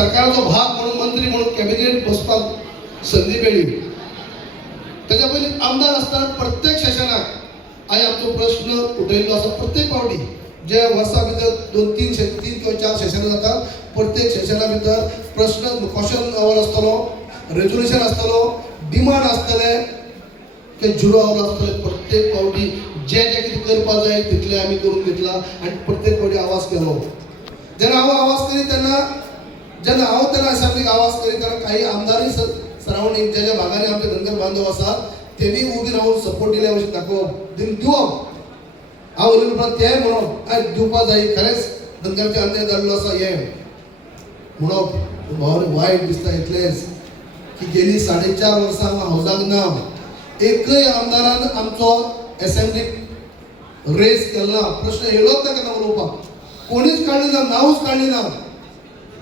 सरकारचो भाग म्हणून मंत्री म्हणून कॅबिनेट बसपाक संधी मेळ्ळी. त्याच्या पयलीं आमदार आसतना प्रत्येक सेशनाक हांवें आमचो प्रश्न उठयल्लो आसा. प्रत्येक फावटी जे वर्सा भितर 2-3 किंवा 4 सेशनां जातात, प्रत्येक सेशना भितर प्रश्न क्वेश्चन आवर आसतलो, रेजोल्युशन आसतलो, डिमांड आसतले, ते झिरो आवर आसतले. प्रत्येक फावटी जे जे कितें करपाक जाय तितलें आमी करून घेतला आनी प्रत्येक फावटी आवाज केलो. जेन्ना हांव आवाज करीत जेन्ना हांव तेन्ना असेंब्लीक आवाज करीत तेन्ना काही आमदारय सरावंडींग ज्या ज्या भागांनी आमचे धनगर बांधव आसात तेमी उबी रावन सपोर्ट दिल्या अशें दाखोवप, दिवप. हांव उलयले उपरांत ते म्हणप आयज दिवपा जाय, खरेंच धनगरचे अन्याय जाल्लो आसा हे म्हणप. भावांनी वायट दिसता इतलेंच की गेली 4.5 वर्सां हांव हावजाक ना. एकय आमदारान आमचो असेंब्लीक रेज केलो ना, प्रश्न येयलोच ना केन्ना उलोवपाक. कोणीच काडली ना, नांवूच काडली ना.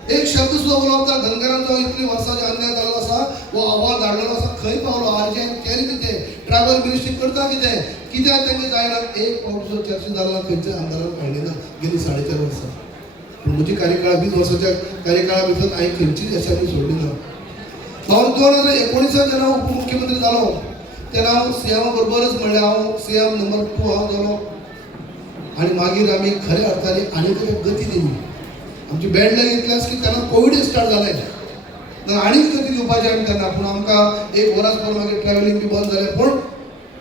एक शब्द सुद्धा उलोवप ना. धनगरांचो इतली वर्सांचो अन्याय जाल्लो आसा, वो अहवाल धाडलेलो आसा, खंय पावलो, आरजीआयन केलें कितें, ट्रायबल मिनिस्ट्री करता कितें, कित्याक तेंका जायना. एक फावट सुद्दां चर्चा जालो खंयच्या आमदारान काडली ना गेली 4.5 वर्सां. पूण म्हजी कार्यकाळ 20 वर्सांच्या कार्यकाळा भितर हांवें खंयचीच असेंब्ली सोडली ना. हांव 2019 जेन्ना उपमुख्यमंत्री जालो तेन्ना हांव सीएमा बरोबरच म्हणलें हांव सीएम नंबर 2 हांव जालो आनी मागीर आमी खऱ्या अर्थान आनीक गती दिली. आमची बॅड लक इतलेंच की तेन्ना कोविड स्टार्ट जालें, जाल्यार आनीक गती दिवपाचें आमी तेन्ना. पूण आमकां 1 वरांच मागीर ट्रॅव्हलिंग बी बंद जालें. पूण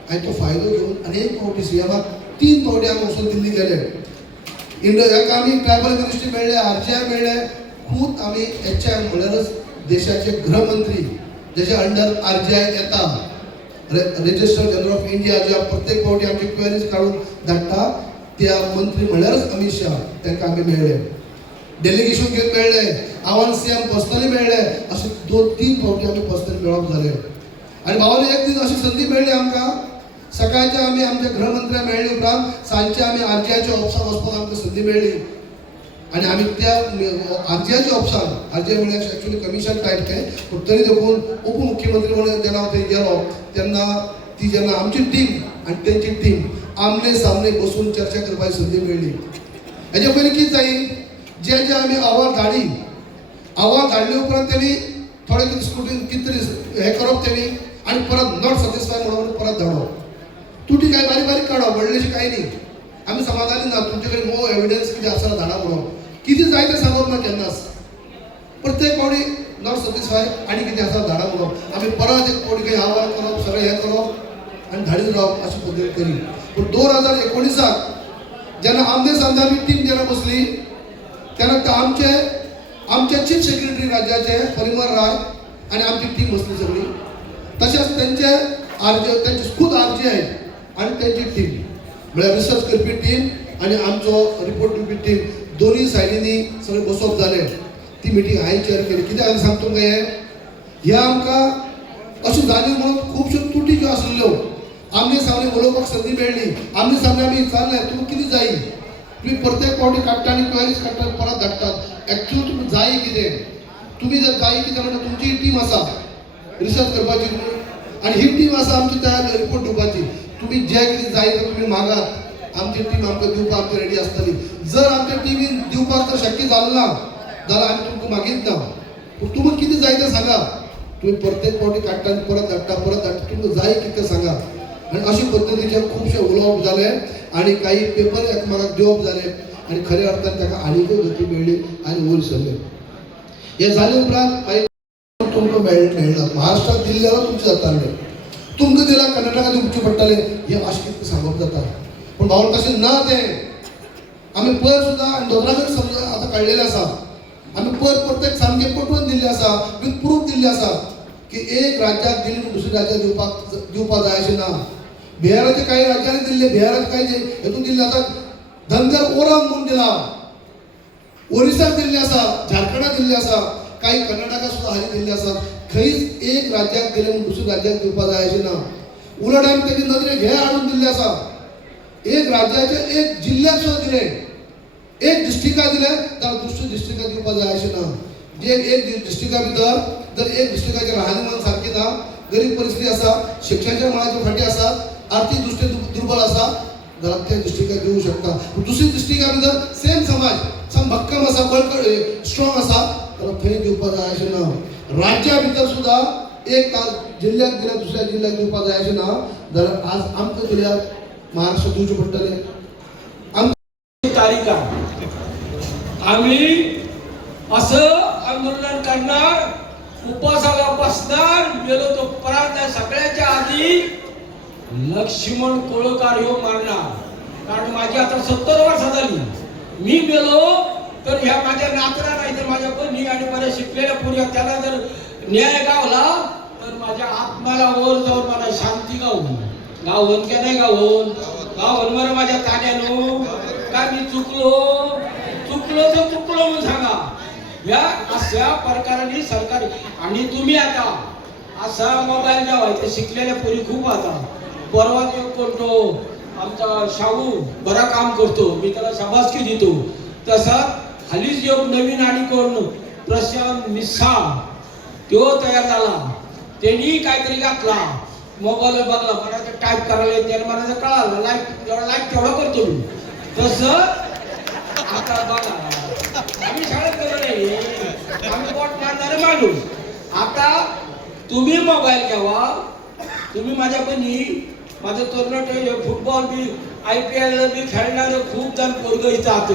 हांवें तो फायदो घेवन अनेक फावटी सीएमाक 3 फावटी आमी वचून दिल्ली गेले. हाका आमी ट्रायबल मिनिस्ट्री मेळ्ळे, आरजीआय मेळ्ळे. खूब आमी एचएम म्हळ्यारच देशाचे गृहमंत्री जेचे अंडर आरजीआय येता, रजिस्टर जनरल ऑफ इंडिया, ज्या प्रत्येक फावटी आमची क्वेरीज काढून धाडटा त्या मंत्री म्हळ्यारच अमित शाह, तांकां आमी मेळ्ळे. डेलिगेशन घेवन मेळ्ळे, आव्हान सीएम पर्सनली मेळ्ळे. अशें 2-3 फावटी आमी पर्सनली मेळप जालें. आनी भावांनी एक दीस अशी संदी मेळ्ळी आमकां. सकाळचे आमी आमच्या गृहमंत्र्या मेळ्ळे उपरांत सांजचे आमी आरजीआयच्या ऑफिसाक वचपाक आमकां संदी मेळ्ळी. आनी आमी त्या आरजीआयच्या ऑफिसान, आरजीआय म्हळ्यार एक्चुअली कमिशन टायप तें, पूण तरी देखून उपमुख्यमंत्री म्हणून जेन्ना हांव थंय गेलो तेन्ना ती जेन्ना आमची टीम आनी तेंची टीम आमने सामने बसून चर्चा करपाची संदी मेळ्ळी. हेजे पयलीं कितें जायी, जे जे आमी अहवाल धाडले उपरांत तेणी थोडे कितें स्क्रुटीन कितें तरी हें करप तेणी आनी परत नॉट सॅटिस्फाय म्हणून परत धाडप. तुटी काय बारीक बारीक काडप, व्हडलेशी कांय न्ही. आमी समाधानी ना, तुमचे कडेन नो एविडन्स कितें आसा धाडा म्हणून. कितें जाय तें सांगप ना केन्नाच. प्रत्येक फावटी नॉट सॅटिस्फाय आनी कितें आसा धाडा म्हणून. आमी परत एक फावटी काही अहवाल करप, सगळें हें करप आनी धाडीत रावप अशी पद्दत करी. पूण 2019 जेन्ना आमने सामने टीम जेन्ना बसली तेन्ना आमचे चीफ सेक्रेटरी राज्याचे परिमल राय आनी आमची टीम बसली सगळी. तशेंच त्यांचे खुद आरजीआय आनी तेंची टीम म्हळ्यार रिसर्च करपी टीम आनी आमचो रिपोर्ट दिवपी टीम दोनूय सायडींनी सगळें बसप जालें. ती मिटींग हांवें चॅर केली. कित्याक हांवें सांगता तुमकां हें आमकां अशें जालें म्हणून खुबश्यो त्रुटी ज्यो आसल्यो आमने सामने उलोवपाक संदी मेळ्ळी. आमने सामने आमी विचारलें तुमकां कितें जायी. तुम्ही प्रत्येक फावटी काडटा आनी क्वेरीज काडटा परत धाडटात. एक्चुअली तुमी जाय कितें, तुमी जर जाय कितें म्हणटा तुमची टीम आसा रिसर्च करपाची आनी ही टीम आसा आमची तयार रिपोर्ट दिवपाची. तुमी जे कितें जाय तें तुमी मागात, आमची टीम आमकां दिवपाक आमची रेडी आसतली. जर आमच्या टिमीन दिवपाक जर शक्य जालें ना जाल्यार आमी तुमकां मागीत ना. पूण तुमकां कितें जाय तें सांगा. तुम्ही प्रत्येक फावटी काडटा आनी परत धाडटा. तुमकां जाय कितें सांगा. आनी अशे पद्दतीचे खुबशे उलोवप जाले आनी काही पेपर एकमेकाक दिवप जाले आनी खऱ्या अर्थान ताका आनीकय गती मेळ्ळी आनी वयर सरले. हे जाले उपरांत मागीर तुमकां मेळना. महाराष्ट्राक दिल्ले जाल्यार तुमचें जातालें, तुमकां दिल्यार कर्नाटकाक दिवचें पडटालें हें अशें कितें सांगप जाता. पूण भाव तशें ना. तें आमी पयर सुद्दां आनी दोतोराकय समजा आतां काडलेलें आसा. आमी पयर प्रत्येक सामकें पटवून दिल्लें आसा, विथ प्रूफ दिल्लें आसा की एक राज्याक दिली दुसऱ्या राज्याक दिवपाक जाय अशें ना. बिहाराचे काही राज्यांनी दिल्ले, बिहाराचे काही हेतून दिल्ले आसा. धनगर ओरम म्हणून दिला, ओरिसाक दिल्ले आसा, झारखंडाक दिल्ले आसा, काही कर्नाटकाक सुद्दां हाली दिल्ले आसात. खंयच एक राज्याक दिले म्हणून दुसऱ्या राज्याक दिवपाक जाय अशें ना. उलट आमी तेजे नदरेक हे हाडून दिल्ले आसा. एक राज्याचे एक जिल्ह्याक सुद्दां दिले, एक डिस्ट्रिक्टाक दिले जाल्यार दुसऱ्या डिस्ट्रिक्टाक दिवपाक जाय अशें ना. जे एक डिस्ट्रिक्टा भितर जर एक डिस्ट्रिक्टाचें राहणीमान सारकें ना, गरीब परिस्थिती आसा, शिक्षणाच्या मळाचेर फाटी आसा, आर्थीक दृश्टी दुर्बल आसा जाल्यार त्या डिस्ट्रिक्टाक दिवंक शकता. दुसरी डिस्ट्रिक्टा भितर सेम समाज सम भक्कम आसा, बळकट स्ट्रॉंग आसा मात्र थंय दिवपा जाय अशें ना. राज्या भितर सुद्धा एक तास जिल्ह्यात दिल्या दुसऱ्या जिल्ह्यात दिवपा जाय अशें ना. जाल्यार आज आमकां जिल्ह्यात महाराष्ट्र दिवचें पडटलें. तारीख आम्ही असं आंदोलन करणार, उपासाला बसणार, गेलो तो पर्यंत सगळ्याच्या आधी लक्ष्मण कोळकार ह्यो मारणार. कारण माझी आता 70 वर्ष झाली. मी गेलो तर ह्या माझ्या नातरा नाही तर माझ्या बहिणी आणि माझ्या शिकलेल्या पुऱ्या त्याला जर न्याय गावला तर माझ्या आत्म्याला वर जाऊन मला शांती गावून गावून का नाही गावून गावून बरं माझ्या तान्यानो. काय मी चुकलो तर चुकलो म्हणून सांगा. या अशा प्रकाराने सरकार आणि तुम्ही आता असा मोबाईल द्यावा शिकलेल्या पोरी खूप आता. परवा कोणतो आमचा शाहू बरा काम करतो, मी त्याला शाबासकी देतो. तसा हल्लीच जो नवीन आणि कोण प्रशांत मिसाळ तो तयार झाला. त्यांनी काहीतरी घातला मोबाईल बघला, मला ते टाईप करायला त्याने मला कळालं लाईक तेवढा करतो मी. तसं आता बघा आम्ही शाळेत गेलो नाही, आम्ही बोट मारणारे माणूस. आता तुम्ही मोबाईल घ्यावा. तुम्ही माझ्या बहिणी माझं तरुण फुटबॉल बी IPL बी खेळणारे खूप जण पोरग इथं आहात.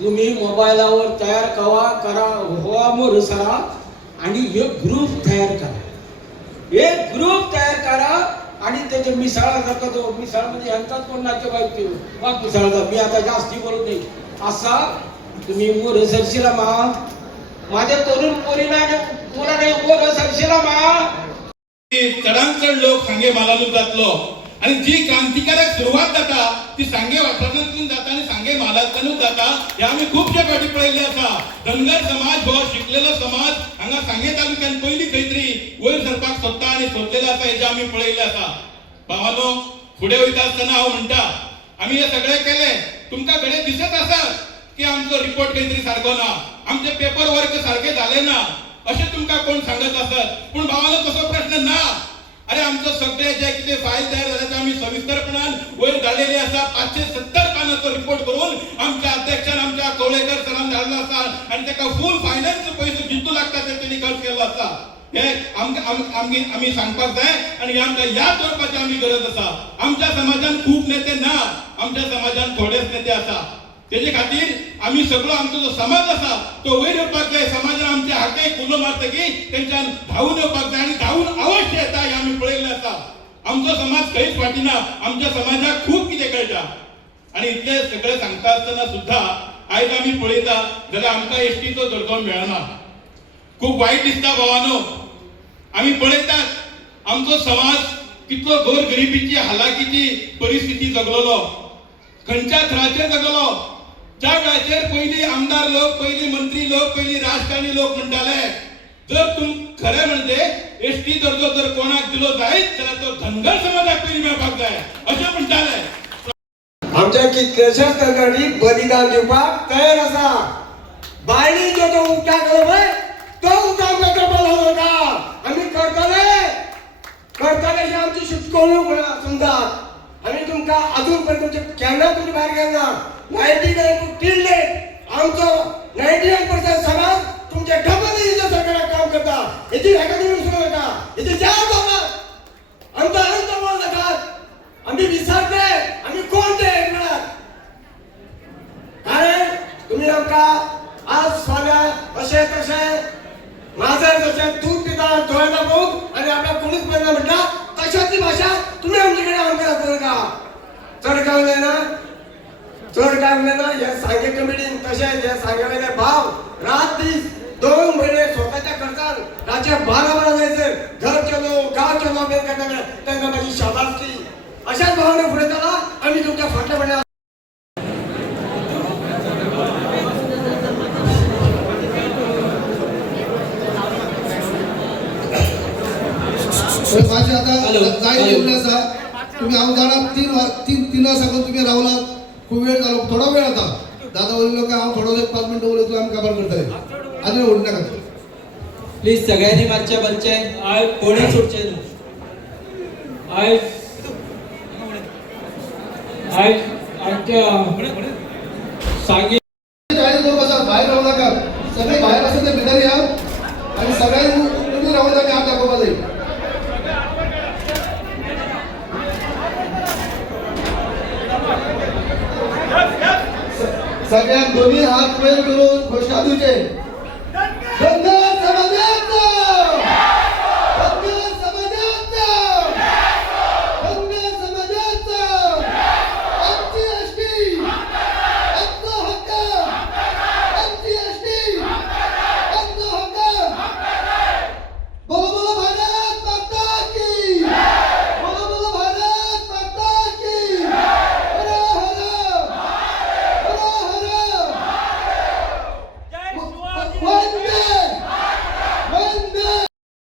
तुम्ही मोबाईलवर तयार करा व्हा मोर सरा आणि एक ग्रुप तयार करा. एक ग्रुप तयार करा आणि त्याचे मिसळा जर तो मिसळ म्हणजे यांचाच कोण नातेवाईक वाघ मिसळचा. मी आता जास्ती बोलत नाही. असा तुम्ही मोर सरशीला मा माझ्या तरुण पोरीना तुला नाही मोर सरशीला मा. चढांचड लोक सांगे मालालून जातलो आणि जी क्रांतिकारक सुरुवात जाता ती सांगे वाठारांतून जाता आणि सांगे मालांतून जाता. हे आम्ही खूपशे फावटी पळयल्ले आसा. धनगर समाज हो शिकलेलो समाज हांगा सांगे तालुक्यात पहिली खंय तरी वयर सरपाक सोदता आणि सोदलेलो आसा हेजे आम्ही पळयल्ले आसा. भावानो फुडें वयता आसतना हांव म्हणटा आम्ही हे सगळे केले. तुमकां घडये दिसत आसा की आमचो रिपोर्ट खंय तरी सारको ना, आमचे पेपर वर्क सारखे झाले ना अशें तुमकां कोण सांगत आसत. पूण भावानो तसो प्रश्न ना. अरे आमचं सगळे जे कितें फायल तयार झाले आम्ही सविस्तरपणान वयर धाडलेली आसा. 570 पानांचो रिपोर्ट करून आमच्या अध्यक्षान आमच्या कवळेकर सरान धाडलो आसा आणि ताका फूल फायनान्स पयसो जितू लागता ते त्यांनी खर्च केलो आसा. हे आम्ही सांगपाक जाय आणि हे आमकां याद दवरपाची आमी गरज आसा. आमच्या समाजान खूप नेते ना, आमच्या समाजान थोडेच नेते आसा. तेजे खातीर आम्ही सगळो आमचो जो समाज आसा तो वयर येवपाक जाय. समाजान आमच्या हाकेक उलो मारतकी तेंच्यान धांवून येवपाक जाय आणि धांवून अवश्य येता हे आमी पळयल्लें आसा. आमचो समाज खंयच फाटिना. आमच्या समाजाक खूप कितें कळटा आणि इतले सगळे सांगता आसतना सुद्धा आयज आमी पळयता जाल्यार आमकां एसटीचो दर्जो मेळना. खूप वायट दिसता भावानो. आमी पळयतात आमचो समाज कितलो गोरगरिबीची हालाकीची परिस्थिती जगलोलो, खंयच्या थराचेर जगलो. ज्या वेळाचेर पयली आमदार लोक, पयली मंत्री लोक, पयली राजकारणी लोक म्हणटाले जर तुम खरें म्हणजे एसटी दर्जो जर कोणाक दिलो जायत जाल्यार तो धनगर समाजाक पयली मेळपाक जाय अशें म्हणटाले. आमच्या कितलेशाच तरणाटी बलिदान दिवपाक तयार आसा. बायणी जो उठाव केलो पळय तो उठाव करपाक लागलो का आमी करतले ही आमची शिटकोवणूक समजात. आम्ही तुमकां अजून पर्यंत तुमचे केन्ना तुमचे भायर गेला 99 टिल्ले आमचो 99% समाज तुमचे डबल इल्लो सरकाराक काम करता. हेची हेका तुमी विसरूं नाका. हेची जाप बाबा आमचो अनंत बोल नाकात. आम्ही विसरले आम्ही कोण ते कारण तुम्ही आमकां आज फाल्यां अशें तशें माझर जशें दूध पिता दोळ्याला बूक आणि आपल्या कोणीच पळयना म्हणटा तशाची भाशा तुम्ही आमचे कडेन आमकां करता. चड कावले ना हे सांगे कमिटीन तशेंच हे सांगे वयले भाव रात दीस 2 म्हयने स्वताच्या खर्चान रातचे 12 जायसर घर चलो गांव चलो बेन करता तांकां माझी शाबासकी. अशाच भावाने फुडें चला. आमी तुमच्या फाटल्यापणे माझे आता जाय येवले आसा. तुम्ही हांव जाणा 3 सांगून तुम्ही रावलात. खूप वेळ झालो, थोडा वेळ आता. दादा उलयलो काय हांव थोडो 5 मिनटं उलयतलो आमी काबार करतले. आनी ओड नाका प्लीज सगळ्यांनी मातशे बसचे. कोणी सुटचे सांगे लोक आसा भायर रावू नाका. सगळे भायर आसा ते भितर सगळ्यात दोन्ही हात वर करून घोषणा तुझे धनगर समाजाचा धनगर समाजाचा धनगर समाजाचा आमची एसटी आमचा हक्क आमची एसटी आमचा हक्क बोलो बोलो भारत माता की बोलो बोलो भारत माता की हर हर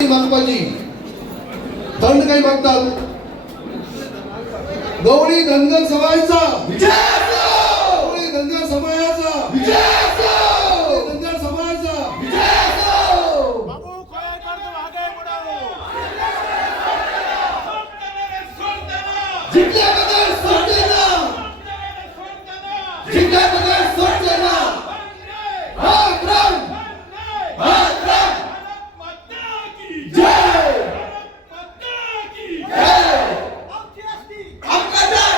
मागपाची दंड काही मागतात गवळी धनगर समाजाचा गवळी धनगर समाजाचा गवळी धनगर समाजाचा जिंकल्या बगैर सोडते ना जिंकल्या बगैर सोडते ना हात राम हात राम जय आपका जय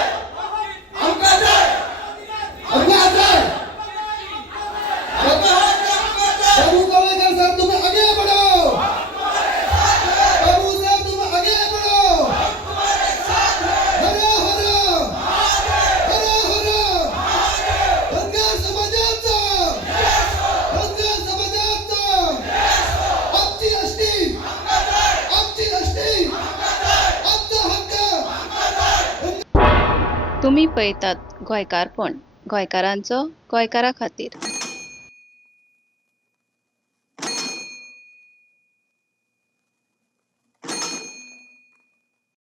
आपका जय आपका जय बाबू कवळेकर साहब तुम्हें आगे बढ़ो बाबू साहब तुम आगे बढ़ो हर हर हर हर धनगर समाजाचा धनगर समाजाचा आमची एसटी आमची एसटी आमचा हक्क तुम्ही पळयतात गोंयकारपण गोंयकारांचो गोंयकारा खातीर.